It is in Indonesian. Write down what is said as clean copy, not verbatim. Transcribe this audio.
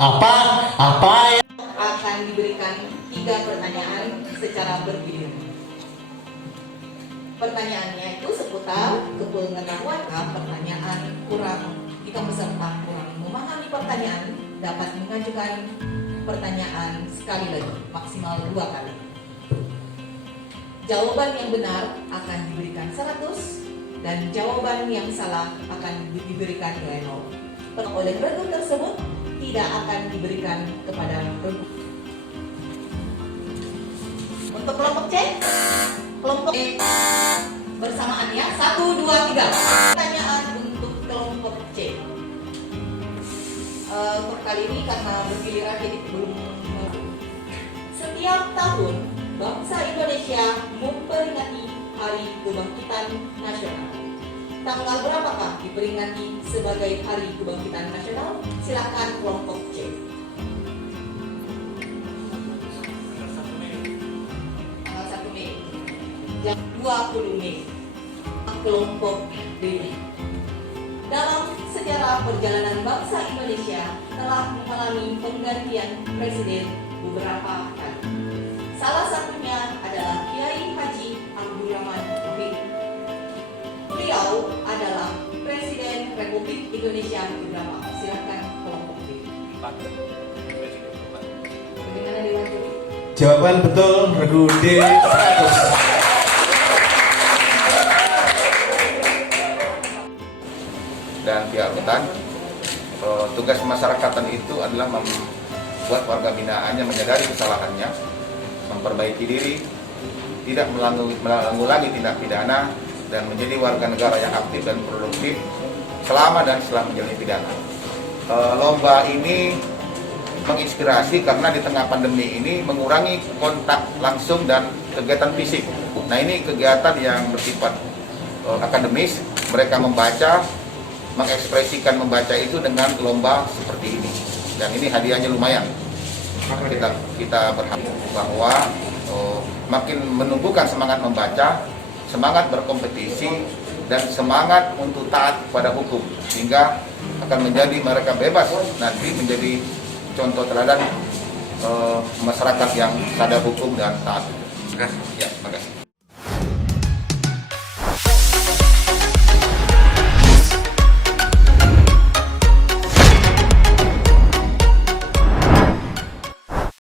Apa yang akan diberikan 3 pertanyaan secara bergilir. Pertanyaannya itu seputar kepengetahuan. Pertanyaan jika peserta kurang memahami pertanyaan dapat mengajukan pertanyaan sekali lagi, maksimal 2 kali. Jawaban yang benar akan diberikan 100 dan jawaban yang salah akan diberikan nilai 0. Oleh regu tersebut tidak akan diberikan kepada regu. Untuk kelompok C, kelompok E bersamaannya 1, 2, 3. Pertanyaan untuk kelompok C. Untuk kali ini karena bergiliran jadi belum. Setiap tahun bangsa Indonesia memperingati Hari Kebangkitan Nasional. Tanggal berapakah diperingati sebagai Hari Kebangkitan Nasional? Silakan kelompok C. Tanggal 1 Mei. Jam 20 Mei. Kelompok B. Dalam sejarah perjalanan bangsa Indonesia telah mengalami penggantian presiden beberapa kali. Salah satunya adalah Kiai Haji Abdurrahman Wahid. Beliau adalah Presiden Republik Indonesia keberapa? Silakan kelompok B. Bagaimana Dewan Juri? jawaban betul regu D 100. Dan pihak rutan, tugas masyarakatan itu adalah membuat warga binaannya menyadari kesalahannya, memperbaiki diri, tidak mengulangi tindak pidana, dan menjadi warga negara yang aktif dan produktif selama dan setelah menjalani pidana. Lomba ini menginspirasi karena di tengah pandemi ini mengurangi kontak langsung dan kegiatan fisik. Nah, ini kegiatan yang bersifat akademis, mereka membaca, mengekspresikan membaca itu dengan lomba seperti ini, dan ini hadiahnya lumayan. Kita berharap bahwa makin menumbuhkan semangat membaca, semangat berkompetisi, dan semangat untuk taat pada hukum, sehingga akan menjadi mereka bebas nanti menjadi contoh teladan masyarakat yang sadar hukum dan taat. Ya, terima kasih.